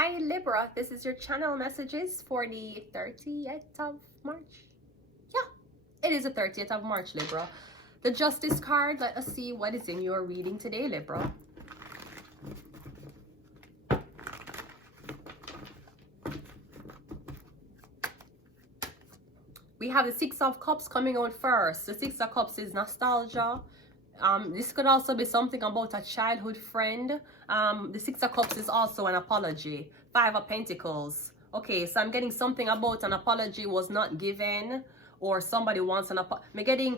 Hi Libra, this is your channel messages for the 30th of March. Yeah, it is the 30th of March, Libra. The Justice card, let us see what is in your reading today, Libra. We have the Six of Cups coming out first. The Six of Cups is nostalgia. This could also be something about a childhood friend. The Six of Cups is also an apology. Five of Pentacles. Okay, so I'm getting something about an apology was not given, or somebody wants an apology. I'm getting,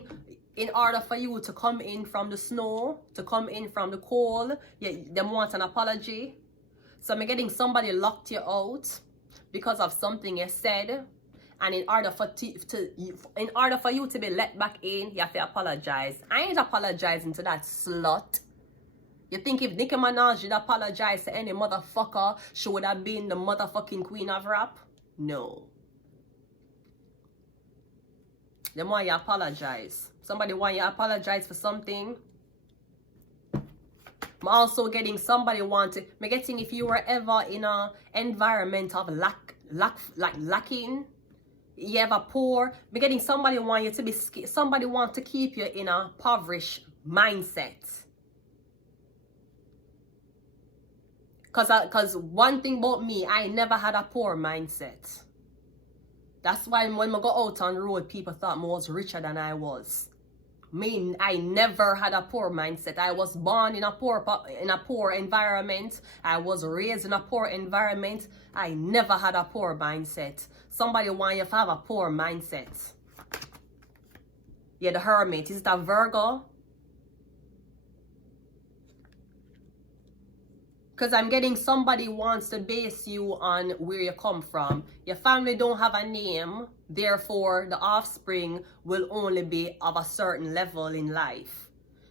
in order for you to come in from the snow, to come in from the cold, them want an apology. So I'm getting somebody locked you out because of something you said. And in order for you to be let back in, you have to apologize. I ain't apologizing to that slut. You think if Nicki Minaj did apologize to any motherfucker, she would have been the motherfucking queen of rap? No. They want you apologize. Somebody want you apologize for something. I'm also getting somebody wanting. I'm getting if you were ever in a environment of lacking. You ever poor, be getting somebody want you to be, somebody want to keep you in a impoverished mindset. Cause one thing about me, I never had a poor mindset. That's why when I go out on the road, people thought I was richer than I was. Me, I never had a poor mindset. I was born in a poor environment. I was raised in a poor environment. I never had a poor mindset. Somebody want you to have a poor mindset. Yeah, the Hermit. Is it a Virgo? Because I'm getting somebody wants to base you on where you come from. Your family don't have a name. Therefore, the offspring will only be of a certain level in life.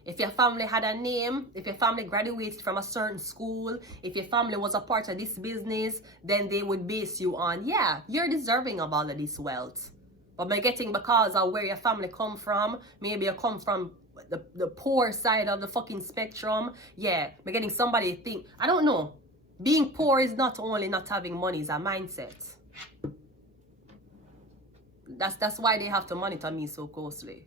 If your family had a name, if your family graduated from a certain school, if your family was a part of this business, then they would base you on, yeah, you're deserving of all of this wealth. But by getting because of where your family come from, maybe you come from the poor side of the fucking spectrum, yeah, by getting somebody to think, I don't know. Being poor is not only not having money, it's a mindset. That's why they have to monitor me so closely.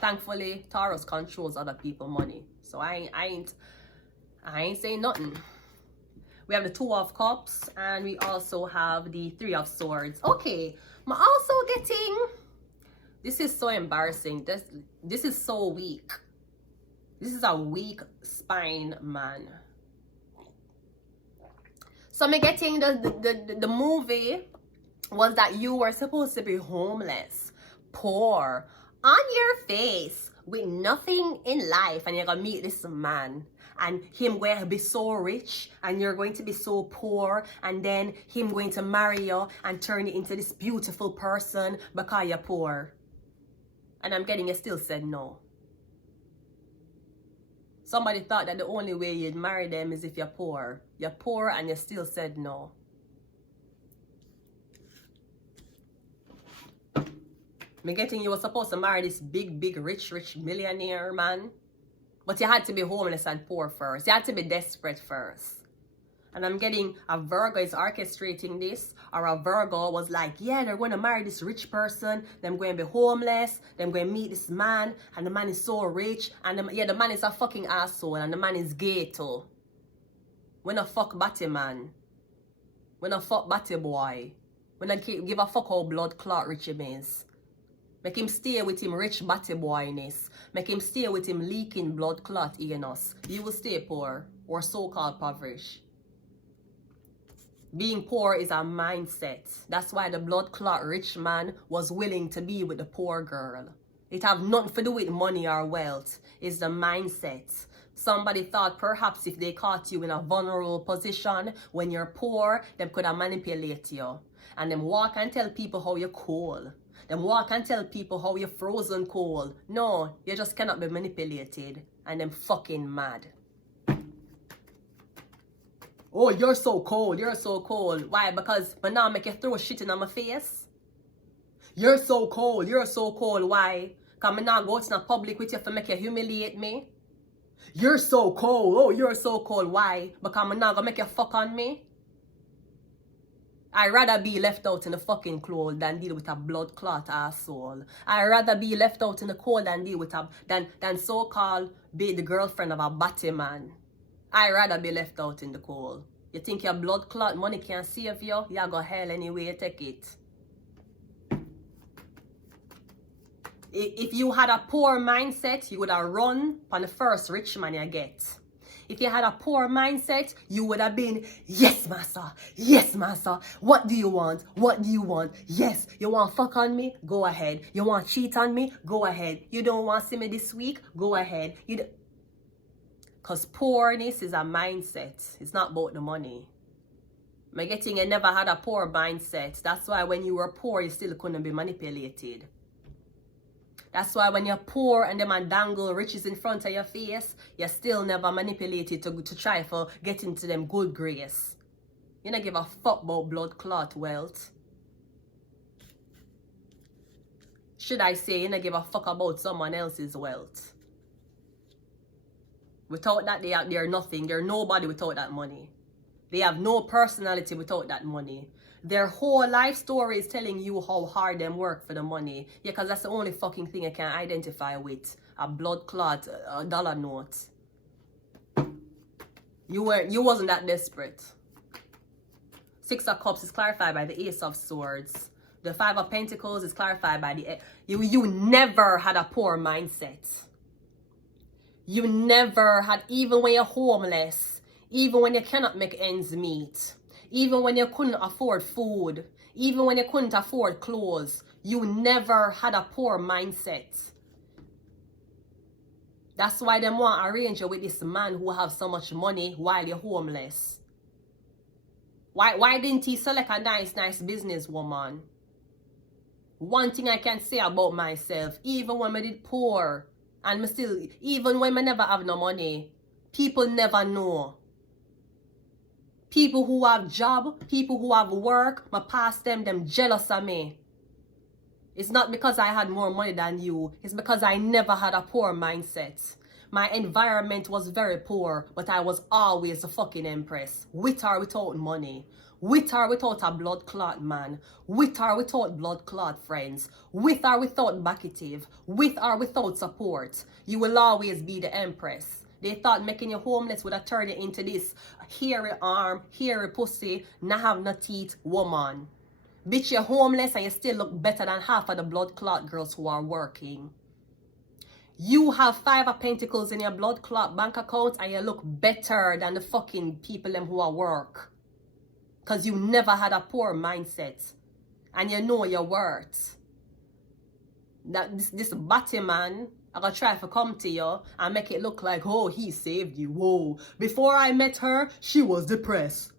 Thankfully, Taurus controls other people's money. So I ain't saying nothing. We have the Two of Cups and we also have the Three of Swords. Okay, I'm also getting, this is so embarrassing. This is so weak. This is a weak spine man. So I'm getting the movie was that you were supposed to be homeless, poor, on your face, with nothing in life, and you're gonna meet this man, and him going to be so rich, and you're going to be so poor, and then him going to marry you and turn you into this beautiful person because you're poor. And I'm getting you still said no. Somebody thought that the only way you'd marry them is if you're poor. You're poor and you still said no. I'm getting you were supposed to marry this big, rich millionaire man. But you had to be homeless and poor first. You had to be desperate first. And I'm getting a Virgo is orchestrating this. Or a Virgo was like, yeah, they're going to marry this rich person. They're going to be homeless. They're going to meet this man. And the man is so rich. And the man is a fucking asshole. And the man is gay too. We no fuck batty man. We no fuck batty boy. We no give a fuck how blood clot rich him is. Make him stay with him rich batty boyness. Make him stay with him leaking blood clot Enos. You will stay poor or so-called impoverished. Being poor is a mindset. That's why the blood clot rich man was willing to be with the poor girl. It have nothing to do with money or wealth. It's the mindset. Somebody thought perhaps if they caught you in a vulnerable position when you're poor, they could have manipulate you. And them walk and tell people how you're cool. Them walk and tell people how you're frozen cold. No, you just cannot be manipulated. And them fucking mad. Oh, you're so cold. You're so cold. Why? Because I now make you throw shit in my face. You're so cold. You're so cold. Why? Because I now go to the public with you to make you humiliate me. You're so cold. Oh, you're so cold. Why? Because I'm not gonna make you fuck on me. I'd rather be left out in the fucking cold than deal with a blood clot asshole. I'd rather be left out in the cold than deal with than so-called be the girlfriend of a batty man. I'd rather be left out in the cold. You think your blood clot money can save you? You go hell anyway, you take it. If you had a poor mindset, you would have run on the first rich man you get. If you had a poor mindset, you would have been, yes, master. Yes, master. What do you want? What do you want? Yes. You want fuck on me? Go ahead. You want cheat on me? Go ahead. You don't want to see me this week? Go ahead. Because poorness is a mindset. It's not about the money. I'm getting you never had a poor mindset. That's why when you were poor, you still couldn't be manipulated. That's why when you're poor and the man dangle riches in front of your face, you're still never manipulated to try for get into them good grace. You don't give a fuck about blood clot wealth. Should I say you don't give a fuck about someone else's wealth? Without that, they're nothing. They're nobody without that money. They have no personality without that money. Their whole life story is telling you how hard them work for the money. Yeah, because that's the only fucking thing I can identify with. A blood clot, a dollar note. You wasn't that desperate. Six of Cups is clarified by the Ace of Swords. The Five of Pentacles is clarified by the... You never had a poor mindset. You never had, even when you're homeless, even when you cannot make ends meet, even when you couldn't afford food, even when you couldn't afford clothes, you never had a poor mindset. That's why they want to arrange you with this man who have so much money while you're homeless. Why didn't he select a nice businesswoman? One thing I can say about myself, even when I did poor, and me still, even when I never have no money, people never know. People who have job, people who have work, my past them jealous of me. It's not because I had more money than you. It's because I never had a poor mindset. My environment was very poor, but I was always a fucking empress. With or without money. With or without a blood clot man. With or without blood clot friends. With or without backative. With or without support. You will always be the empress. They thought making you homeless would have turned you into this hairy arm, hairy pussy, not have no teeth woman. Bitch, you're homeless and you still look better than half of the blood clot girls who are working. You have 5 of Pentacles in your blood clot bank account and you look better than the fucking people them who are work. Because you never had a poor mindset. And you know your worth. That this batty man, I'm going to try to come to you and make it look like, oh, he saved you. Whoa. Before I met her, she was depressed.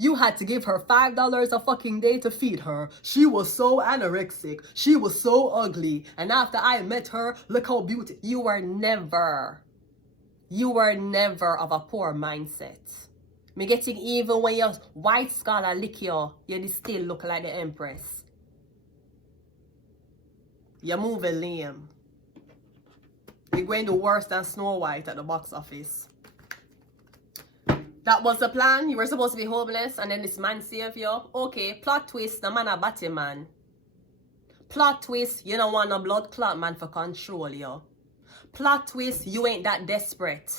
You had to give her $5 a fucking day to feed her. She was so anorexic. She was so ugly. And after I met her, look how beautiful. You were never of a poor mindset. Me getting even when your white scholar lick you still look like the empress. You're moving lame. You're going to worse than Snow White at the box office. That was the plan. You were supposed to be homeless and then this man saved you. Okay, plot twist, the man a batty man. Plot twist, you don't want a blood clot man for control you. Plot twist, you ain't that desperate.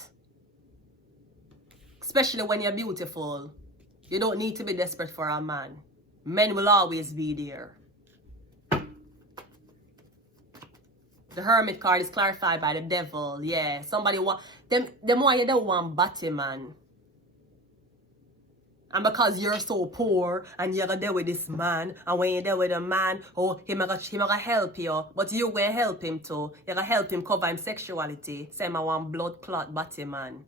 Especially when you're beautiful. You don't need to be desperate for a man. Men will always be there. The Hermit card is clarified by the devil. Yeah, somebody want... Them why you don't want batty man. And because you're so poor and you're there with this man, and when you're there with a man, oh, he gonna help you. But you gonna help him too. You're gonna help him cover his sexuality. Say, I want blood clot batty man.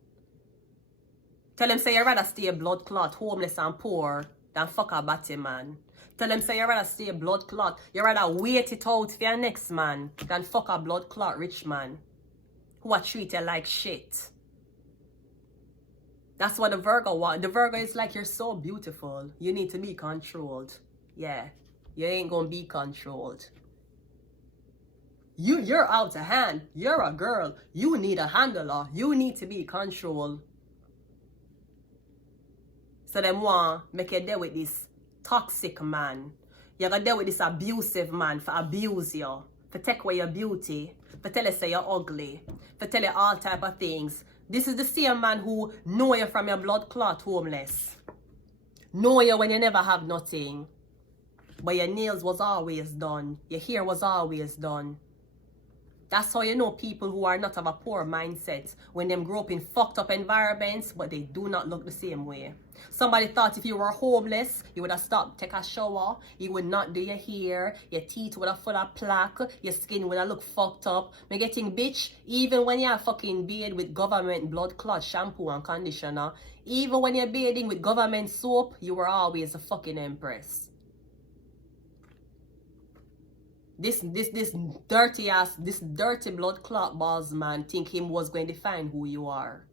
Tell him, say, you'd rather stay blood clot, homeless and poor, than fuck a batty man. Tell him, say, you'd rather stay blood clot. You'd rather wait it out for your next man, than fuck a blood clot rich man, who will treat you like shit. That's what the Virgo wants. The Virgo is like, you're so beautiful. You need to be controlled. Yeah. You ain't gonna be controlled. You're out of hand. You're a girl. You need a handler. You need to be controlled. So them want make you deal with this toxic man. You're gonna deal with this abusive man for abuse you, for take away your beauty, for tell you say you're ugly, for tell you all type of things. This is the same man who know you from your blood clot homeless. Know you when you never have nothing. But your nails was always done. Your hair was always done. That's how you know people who are not of a poor mindset. When them grow up in fucked up environments, but they do not look the same way. Somebody thought if you were homeless, you would have stopped, take a shower, you would not do your hair, your teeth would have full of plaque, your skin would have looked fucked up. Me getting bitch, even when you're fucking bathed with government blood clot shampoo and conditioner, even when you're bathing with government soap, you were always a fucking empress. This dirty blood clot balls man think him was going to define who you are.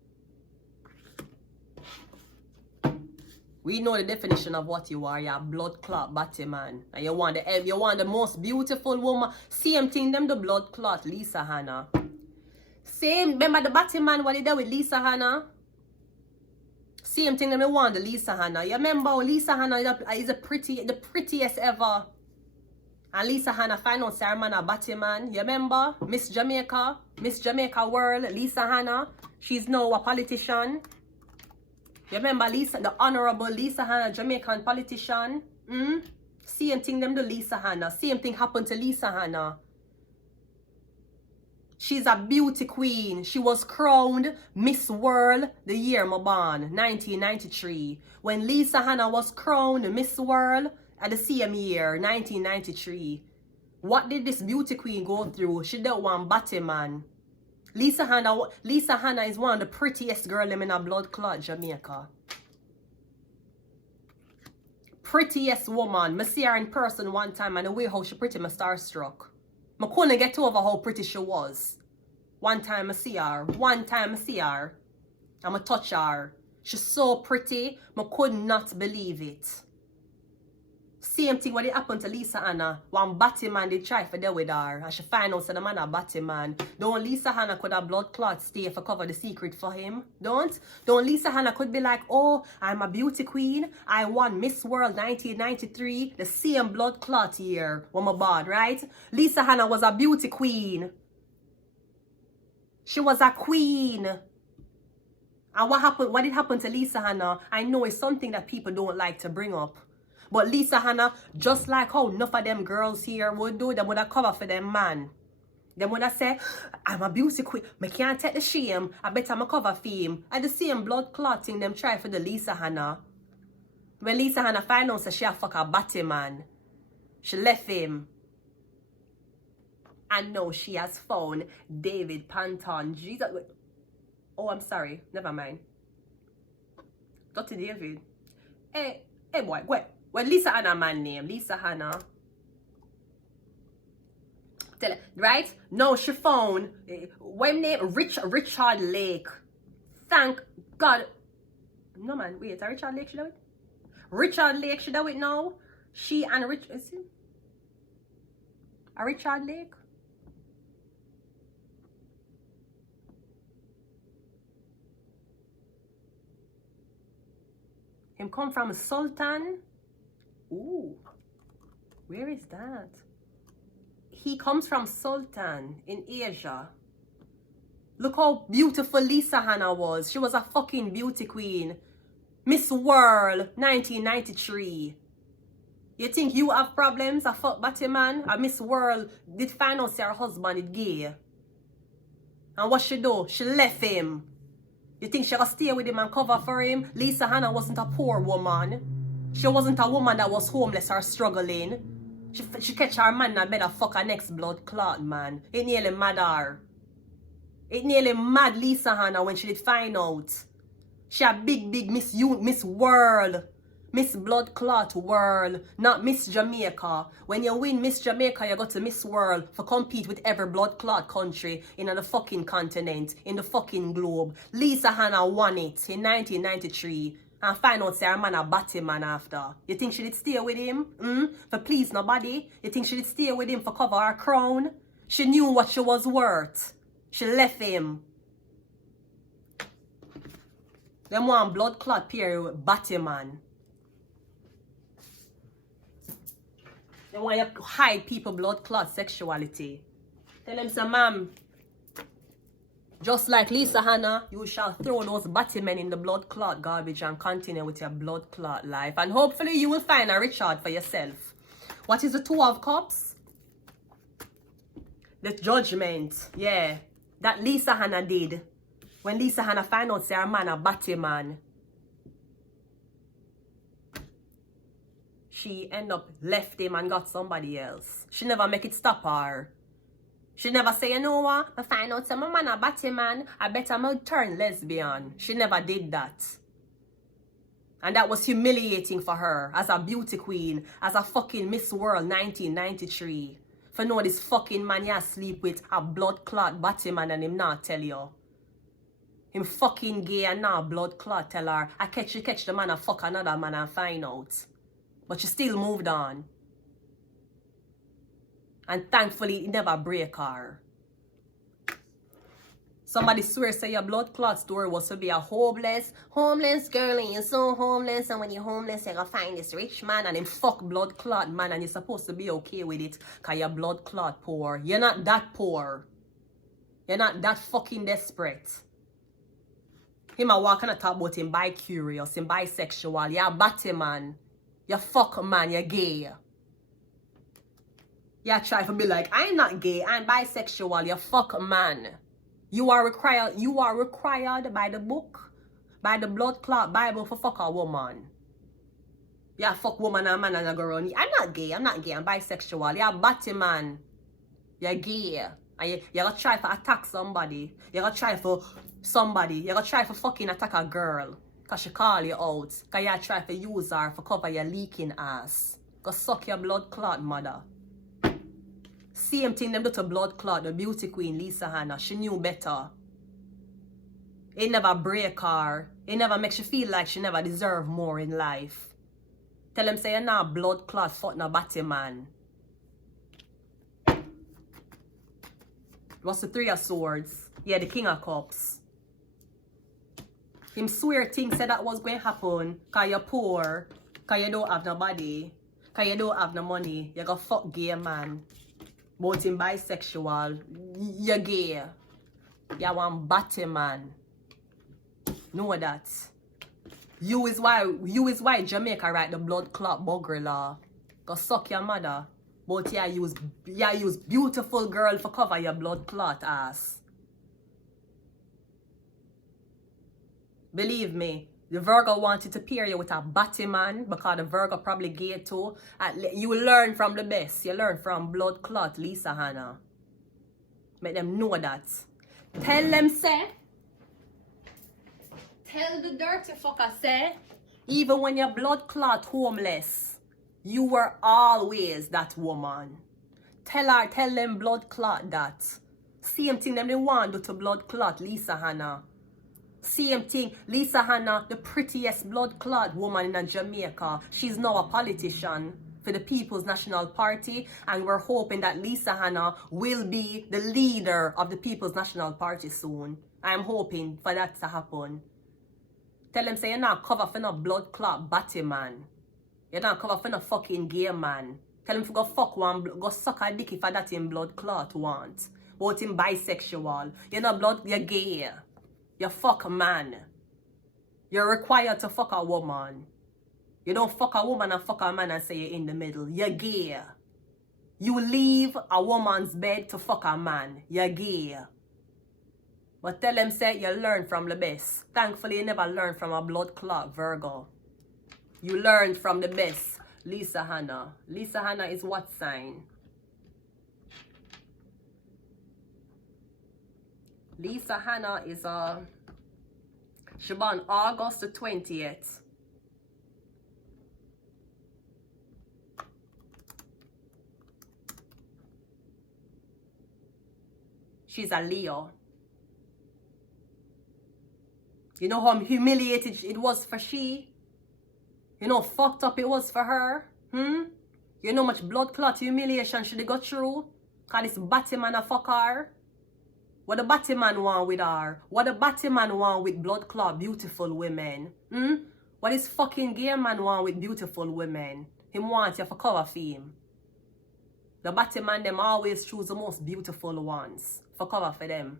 We know the definition of what you are. You're a blood clot batty man. And you want the most beautiful woman. Same thing them the blood clot Lisa Hannah. Same, remember the batty man what he did with Lisa Hannah? Same thing them want the Lisa Hannah. You remember how Lisa Hannah is the prettiest ever. And Lisa Hannah find out Sarah man a batty man. You remember? Miss Jamaica World, Lisa Hannah. She's now a politician. You remember Lisa, the honorable Lisa Hannah, Jamaican politician? Same thing them to Lisa Hannah. Same thing happened to Lisa Hannah. She's a beauty queen. She was crowned Miss World the year my born, 1993. When Lisa Hannah was crowned Miss World, at the same year, 1993. What did this beauty queen go through? She did one batty man. Lisa Hannah is one of the prettiest girl in a blood clot Jamaica. Prettiest woman. I see her in person one time and the way how she pretty, I starstruck. I couldn't get over how pretty she was. One time I see her. I'm a touch her. She's so pretty, I could not believe it. Same thing what it happened to Lisa Hannah. One batty man did try for deal with her. And she find out that the man a batty man. Don't Lisa Hannah could have blood clot stay for cover the secret for him. Don't Lisa Hannah could be like, oh, I'm a beauty queen. I won Miss World 1993. The same blood clot year when my born, right? Lisa Hannah was a beauty queen. She was a queen. And what did happen to Lisa Hannah? I know it's something that people don't like to bring up. But Lisa Hannah, just like how enough of them girls here would do, them would have cover for them man. Them would have say, I'm a beauty queen, I can't take the shame, I bet I'm a cover for him. And the same blood clotting them try for the Lisa Hannah. When Lisa Hannah find out that she a fuck a batty man, she left him. And now she has found David Panton. Jesus. Oh, I'm sorry. Never mind. Dr. David. Hey boy, wait. Well, Lisa Hannah man name. Lisa Hannah. Tell her, right? No, she found when name Richard Lake. Thank God. No man, wait, are Richard Lake should do it? Richard Lake should do it now. She and Rich is it? A Richard Lake? Him come from Sultan. Ooh, where is that? He comes from Sultan in Asia. Look how beautiful Lisa Hannah was. She was a fucking beauty queen. Miss World 1993. You think you have problems? A fuck batty man? A Miss World did find out her husband is gay. And what she do? She left him. You think she gonna stay with him and cover for him? Lisa Hannah wasn't a poor woman. She wasn't a woman that was homeless or struggling. She catch her man and better fuck her next blood clot, man. It nearly mad her. It nearly mad Lisa Hannah when she did find out. She a big Miss World. Miss Blood Clot World, not Miss Jamaica. When you win Miss Jamaica, you go to Miss World for compete with every blood clot country in the fucking continent, in the fucking globe. Lisa Hannah won it in 1993 and find out her man a batty man after. You think she did stay with him? For please nobody? You think she did stay with him for cover her crown? She knew what she was worth. She left him. Them want blood clot period with Batman. They want you to hide people blood clot sexuality. Tell them, say, ma'am, just like Lisa Hannah, you shall throw those Batman in the blood clot garbage and continue with your blood clot life. And hopefully you will find a Richard for yourself. What is the Two of Cups? The judgment. Yeah. That Lisa Hannah did. When Lisa Hannah find out say her man a Batman, she end up left him and got somebody else. She never make it stop her. She never say, you know what? I find out say my man a Batman, I bet I'm gonna turn lesbian. She never did that. And that was humiliating for her as a beauty queen, as a fucking Miss World 1993. For know this fucking man you sleep with a blood clot Batman and him not tell you. Him fucking gay and now blood clot tell her, I catch the man and fuck another man and find out. But she still moved on. And thankfully it never break her. Somebody swear say your blood clot story was to be a homeless girl and you're so homeless, and when you're homeless you're gonna find this rich man and him fuck blood clot man and you're supposed to be okay with it cause your blood clot poor. You're not that poor. You're not that fucking desperate. Him a walk and a talk about him bi-curious, him bisexual, you're a batty man. You fuck man, you're gay. You try to be like, I'm not gay, I'm bisexual, you fuck man. You are required by the book, by the blood clot Bible for fuck a woman. Yeah, fuck woman and man and a girl. I'm not gay, I'm bisexual. You're a batty man. You're gay. And you're gonna try to attack somebody. You're gonna try for somebody. You're gonna try to fucking attack a girl. Cause she call you out. Cause you try to use her for cover your leaking ass. Go suck your blood clot mother. Same thing them do to blood clot, the beauty queen Lisa Hannah. She knew better. It never break her. It never makes you feel like she never deserve more in life. Tell them say you're not blood clot fuck no batty man. What's the Three of Swords? Yeah, the King of Cups. Him swear things said that was going to happen cause you're poor, cause you don't have nobody, cause you don't have no money. You gonna fuck gay man. But him bisexual, you're gay. You want batty man. Know that. You is why Jamaica write the blood clot bugger law. Go suck your mother. But you use beautiful girl for cover your blood clot ass. Believe me, the Virgo wanted to pair you with a batty man because the Virgo probably gay too. You will learn from the best. You learn from blood clot Lisa Hannah. Make them know that. Tell them say. Tell the dirty fucker say. Even when you're blood clot homeless, you were always that woman. Tell them blood clot that. Same thing them they want to do to blood clot Lisa Hannah. Same thing, Lisa Hannah, the prettiest blood clot woman in Jamaica. She's now a politician for the People's National Party, and we're hoping that Lisa Hannah will be the leader of the People's National Party soon. I'm hoping for that to happen. Tell them say you're not covered for no blood clot batty man. You're not covered for no fucking gay man. Tell him to go fuck one, go suck a dick if that in blood clot want. But him bisexual. You're not blood, you're gay. You fuck a man. You're required to fuck a woman. You don't fuck a woman and fuck a man and say you're in the middle. You're gay. You leave a woman's bed to fuck a man. You're gay. But tell them say you learn from the best. Thankfully you never learned from a blood clot Virgo. You learned from the best. Lisa Hannah. Lisa Hannah is what sign? Lisa Hannah is she born August the 20th. She's a Leo. You know how humiliated it was for she? You know fucked up it was for her? You know much blood clot humiliation she got through? Cause this Batman a fuck her. What the Batman want with her? What the Batman want with blood clot beautiful women? What is fucking gay man want with beautiful women? Him want you for cover for him. The Batman them always choose the most beautiful ones for cover for them.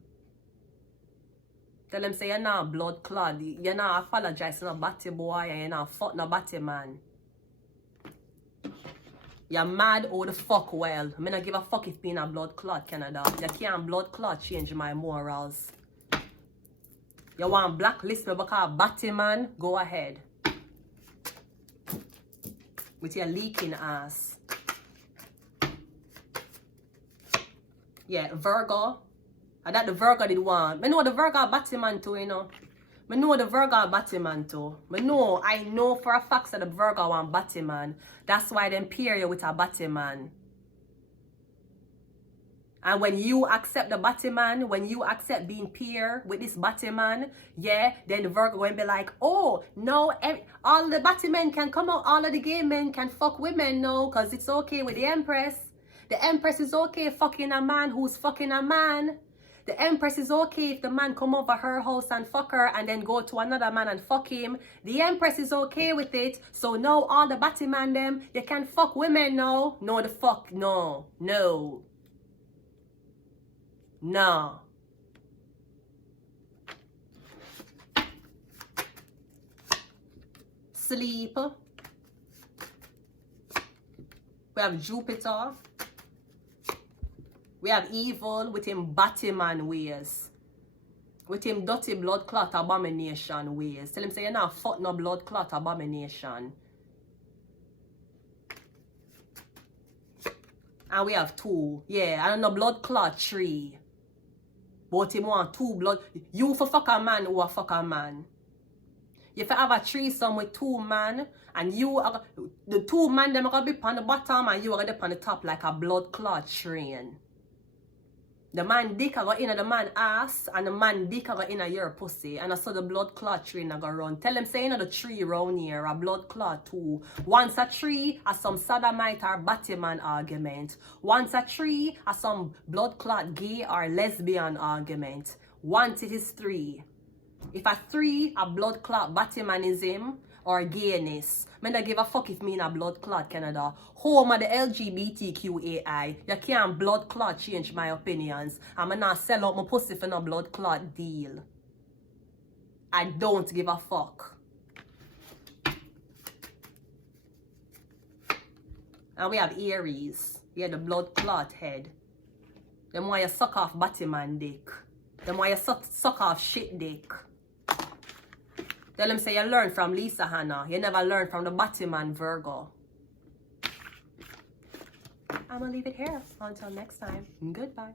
Tell them say you're not blood clot. You're not apologize to no batty boy and you're not fuck no batty man. You're mad or the fuck well. I not give a fuck if being a blood clot, Canada. You can't blood clot change my morals. You want blacklist me because batty man? Go ahead. With your leaking ass. Yeah, Virgo. And that the Virgo did want. I know the Virgo Batman too, you know. I know the Virgo Batman too. I know for a fact that the Virgo want Batman. That's why them pair you with a Batman. And when you accept the Batman, when you accept being paired with this Batman, yeah, then the Virgo will be like, oh, no, all the Batman can come out, all of the gay men can fuck women, no, because it's okay with the Empress. The Empress is okay fucking a man who's fucking a man. The Empress is okay if the man come over her house and fuck her and then go to another man and fuck him. The Empress is okay with it. So no, all the Batman them, they can fuck women, no. No, the fuck, no. No. No. Sleep. We have Jupiter. We have evil with him Batman ways. With him dirty blood clot abomination ways. Tell him say you're not fuck no blood clot abomination. And we have 2. Yeah, I don't know blood clot 3. But him want 2 blood. You for fuck a man or fuck a man. If you have a threesome with 2 men, and you are the 2 men them are gonna be on the bottom and you are gonna be on the top like a blood clot train. The man dick are go in the man ass and the man dick are go in your pussy and I saw the blood clot train are go run. Tell them say the 3 round here a blood clot 2. Once a 3 are some sodomite or Batman argument. Once a 3 are some blood clot gay or lesbian argument. Once it is 3. If a 3 a blood clot Batmanism or gayness, I don't give a fuck if me in a blood clot Canada. Home of the LGBTQAI. You can't blood clot change my opinions. I'm not sell out my pussy for no blood clot deal. I don't give a fuck. And we have Aries. Yeah, the blood clot head. Them why you suck off Batman dick. Them why you suck off shit dick. Tell them say you learn from Lisa Hannah. You never learn from the Batman Virgo. I'm gonna leave it here. Until next time. Goodbye.